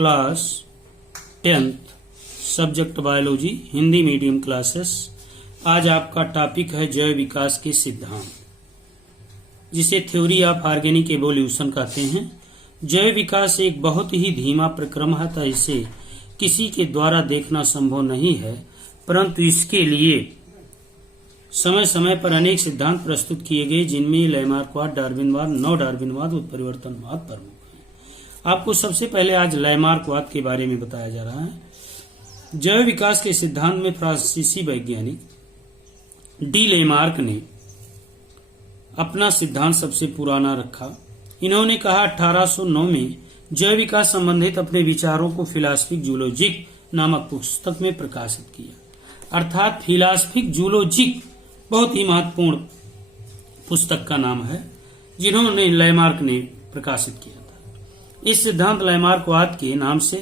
Class 10th subject biology Hindi medium classes. आज आपका topic है जैव विकास के सिद्धांत, जिसे थ्योरी ऑफ ऑर्गेनिक एवोल्यूशन कहते हैं। जैव विकास एक बहुत ही धीमा प्रक्रम है, तो इसे किसी के द्वारा देखना संभव नहीं है, परंतु इसके लिए समय समय पर अनेक सिद्धांत प्रस्तुत किए गए, जिनमें लैमार्कवाद, डार्विनवाद, नव डार्विनवाद, उत्परिवर्तनवाद प्रमुख है। आपको सबसे पहले आज लैमार्कवाद के बारे में बताया जा रहा है। जैव विकास के सिद्धांत में फ्रांसीसी वैज्ञानिक डी लैमार्क ने अपना सिद्धांत सबसे पुराना रखा। इन्होंने कहा 1809 में जैव विकास संबंधित अपने विचारों को फिलासफिक जूलॉजिक नामक पुस्तक में प्रकाशित किया। अर्थात फिलासफिक जूलॉजिक बहुत ही महत्वपूर्ण पुस्तक का नाम है, जिन्होंने लैमार्क ने प्रकाशित किया था। इस सिद्धांत लैमार्कवाद के नाम से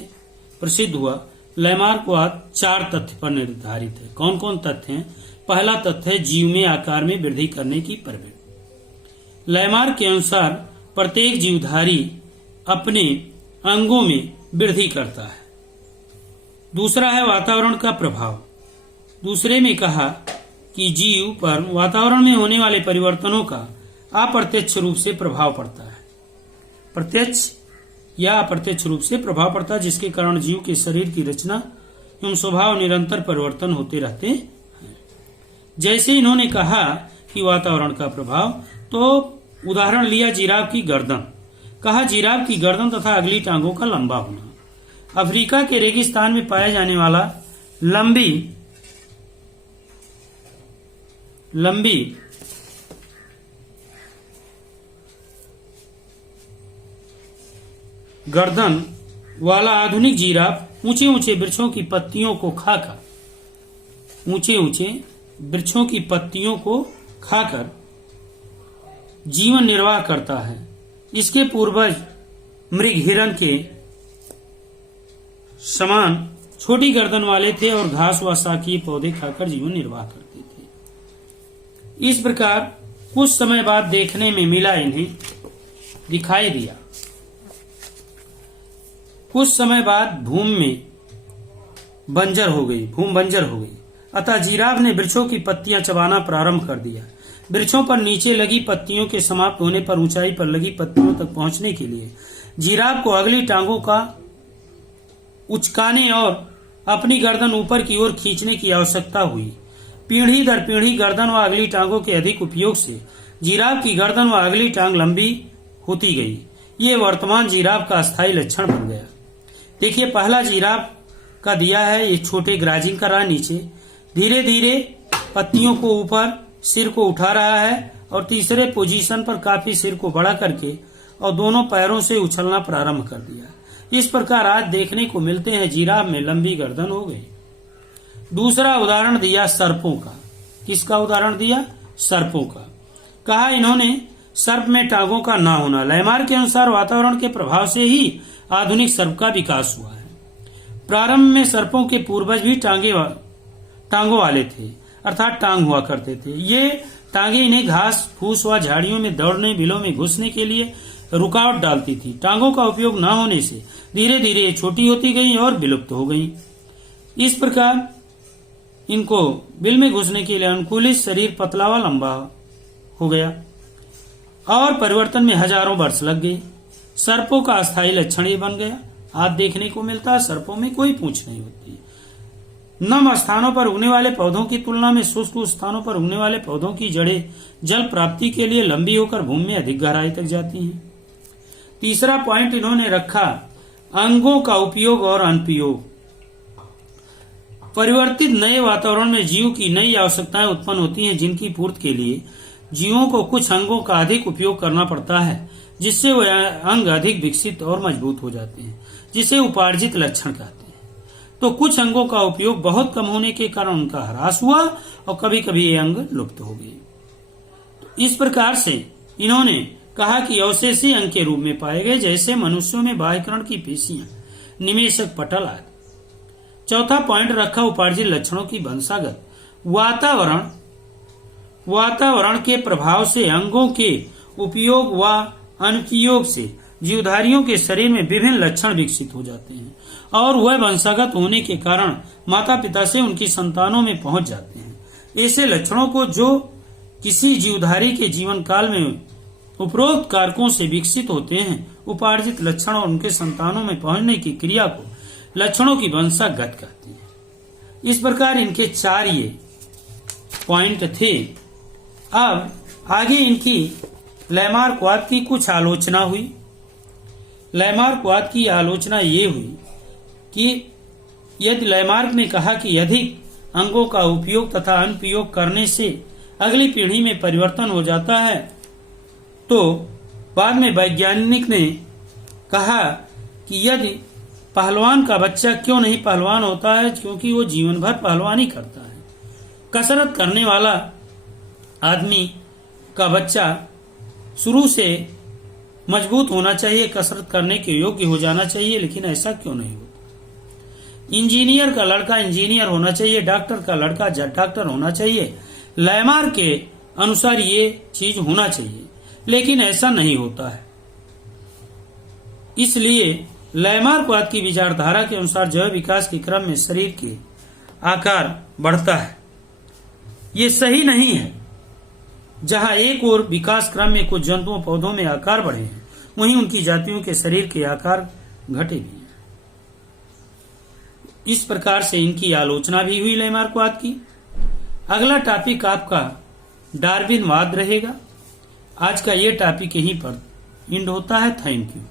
प्रसिद्ध हुआ। लैमार्कवाद 4 तथ्य पर निर्धारित है। कौन कौन तथ्य हैं? पहला तथ्य है जीव में आकार में वृद्धि करने की प्रवृत्ति। लैमार्क के अनुसार प्रत्येक जीवधारी अपने अंगों में वृद्धि करता है। दूसरा है वातावरण का प्रभाव। दूसरे में कहा कि जीव पर वातावरण में होने वाले परिवर्तनों का अप्रत्यक्ष रूप से प्रभाव पड़ता है। प्रत्यक्ष या अप्रत्यक्ष रूप से प्रभाव पड़ता है, जिसके कारण जीव के शरीर की रचना एवं स्वभाव निरंतर परिवर्तन होते रहते हैं। जैसे इन्होंने कहा कि वातावरण का प्रभाव, तो उदाहरण लिया जिराफ की गर्दन। कहा जिराफ की गर्दन तथा अगली टांगों का लंबा होना। अफ्रीका के रेगिस्तान में पाया जाने वाला लंबी गर्दन वाला आधुनिक जिराफ ऊंचे ऊंचे वृक्षों की पत्तियों को खाकर जीवन निर्वाह करता है। इसके पूर्वज मृग हिरण के समान छोटी गर्दन वाले थे और घास व शाकीय पौधे खाकर जीवन निर्वाह करते थे। इस प्रकार कुछ समय बाद देखने में मिला, इन्हें दिखाई दिया। कुछ समय बाद भूमि बंजर हो गई। अतः जिराफ ने वृक्षों की पत्तियां चबाना प्रारंभ कर दिया। वृक्षों पर नीचे लगी पत्तियों के समाप्त होने पर ऊंचाई पर लगी पत्तियों तक पहुंचने के लिए जिराफ को अगली टांगों का उचकाने और अपनी गर्दन ऊपर की ओर खींचने की आवश्यकता हुई। पीढ़ी दर पीढ़ी गर्दन व अगली टांगों के अधिक उपयोग से जिराफ की गर्दन व अगली टांग लंबी होती गई। ये वर्तमान जिराफ का अस्थायी लक्षण बन गया। देखिए, पहला जिराफ का दिया है, ये छोटे ग्राजिंग कर रहा है नीचे, धीरे धीरे पत्तियों को ऊपर, सिर को उठा रहा है और तीसरे पोजीशन पर काफी सिर को बड़ा करके और दोनों पैरों से उछलना प्रारंभ कर दिया। इस प्रकार आज देखने को मिलते हैं जिराफ में लंबी गर्दन हो गई। दूसरा उदाहरण दिया सर्पों का। किसका उदाहरण दिया? सर्पों का। कहा इन्होंने सर्प में टांगों का ना होना। लैमार्क के अनुसार वातावरण के प्रभाव से ही आधुनिक सर्प का विकास हुआ है। प्रारंभ में सर्पों के पूर्वज भी टांगों वाले थे, अर्थात टांग हुआ करते थे। ये टांगे इन्हें घास फूस व झाड़ियों में दौड़ने, बिलों में घुसने के लिए रुकावट डालती थी। टांगों का उपयोग न होने से धीरे धीरे ये छोटी होती गई और विलुप्त हो गई। इस प्रकार इनको बिल में घुसने के लिए अनुकूलित शरीर पतला व लंबा हो गया और परिवर्तन में हजारों वर्ष लग गए। सर्पों का अस्थायी लक्षण ये बन गया। आज देखने को मिलता है सर्पों में कोई पूंछ नहीं होती। नम स्थानों पर उगने वाले पौधों की तुलना में शुष्क स्थानों पर उगने वाले पौधों की जड़ें जल प्राप्ति के लिए लंबी होकर भूमि में अधिक गहराई तक जाती हैं। तीसरा पॉइंट इन्होंने रखा, अंगों का उपयोग और अनुपयोग। परिवर्तित नए वातावरण में जीव की नई आवश्यकताएं उत्पन्न होती हैं, जिनकी पूर्ति के लिए जीवों को कुछ अंगों का अधिक उपयोग करना पड़ता है, जिससे वह अंग अधिक विकसित और मजबूत हो जाते हैं, जिसे उपार्जित लक्षण कहते हैं। तो कुछ अंगों का उपयोग बहुत कम होने के कारण उनका ह्रास हुआ और कभी कभी ये अंग लुप्त हो गए। तो इस प्रकार से इन्होंने कहा कि अवशेषी अंग के रूप में पाए गए, जैसे मनुष्यों में बाह्यकरण की पेशियां, निमेषक पटल आदि। चौथा पॉइंट रखा उपार्जित लक्षणों की वंशागत। वातावरण के प्रभाव से अंगों के उपयोग व अनुपयोग से जीवधारियों के शरीर में विभिन्न लक्षण विकसित हो जाते हैं और वह वंशागत होने के कारण माता पिता से उनकी संतानों में पहुंच जाते हैं। ऐसे लक्षणों को जो किसी जीवधारी के जीवन काल में उपरोक्त कारकों से विकसित होते हैं, उपार्जित लक्षण और उनके संतानों में पहुंचने की क्रिया को लक्षणों की वंशागत कहती है। इस प्रकार इनके 4 ये पॉइंट थे। अब आगे इनकी लैमार्कवाद की कुछ आलोचना हुई। लैमार्कवाद की आलोचना ये हुई कि यदि लैमार्क ने कहा कि अधिक अंगों का उपयोग तथा अनुपयोग करने से अगली पीढ़ी में परिवर्तन हो जाता है, तो बाद में वैज्ञानिक ने कहा कि यदि पहलवान का बच्चा क्यों नहीं पहलवान होता है, क्योंकि वो जीवन भर पहलवानी करता है। कसरत करने वाला आदमी का बच्चा शुरू से मजबूत होना चाहिए, कसरत करने के योग्य हो जाना चाहिए, लेकिन ऐसा क्यों नहीं होता। इंजीनियर का लड़का इंजीनियर होना चाहिए, डॉक्टर का लड़का डॉक्टर होना चाहिए। लैमार्क के अनुसार ये चीज होना चाहिए, लेकिन ऐसा नहीं होता है। इसलिए लैमार्कवाद की विचारधारा के अनुसार जैव विकास के क्रम में शरीर के आकार बढ़ता है। ये सही नहीं है। जहां एक और विकास क्रम में कुछ जंतुओं पौधों में आकार बढ़े हैं, वहीं उनकी जातियों के शरीर के आकार घटे भी हैं। इस प्रकार से इनकी आलोचना भी हुई लैमार्कवाद की। अगला टॉपिक आपका डार्विनवाद रहेगा। आज का ये टॉपिक यहीं पर एंड होता है। Thank you.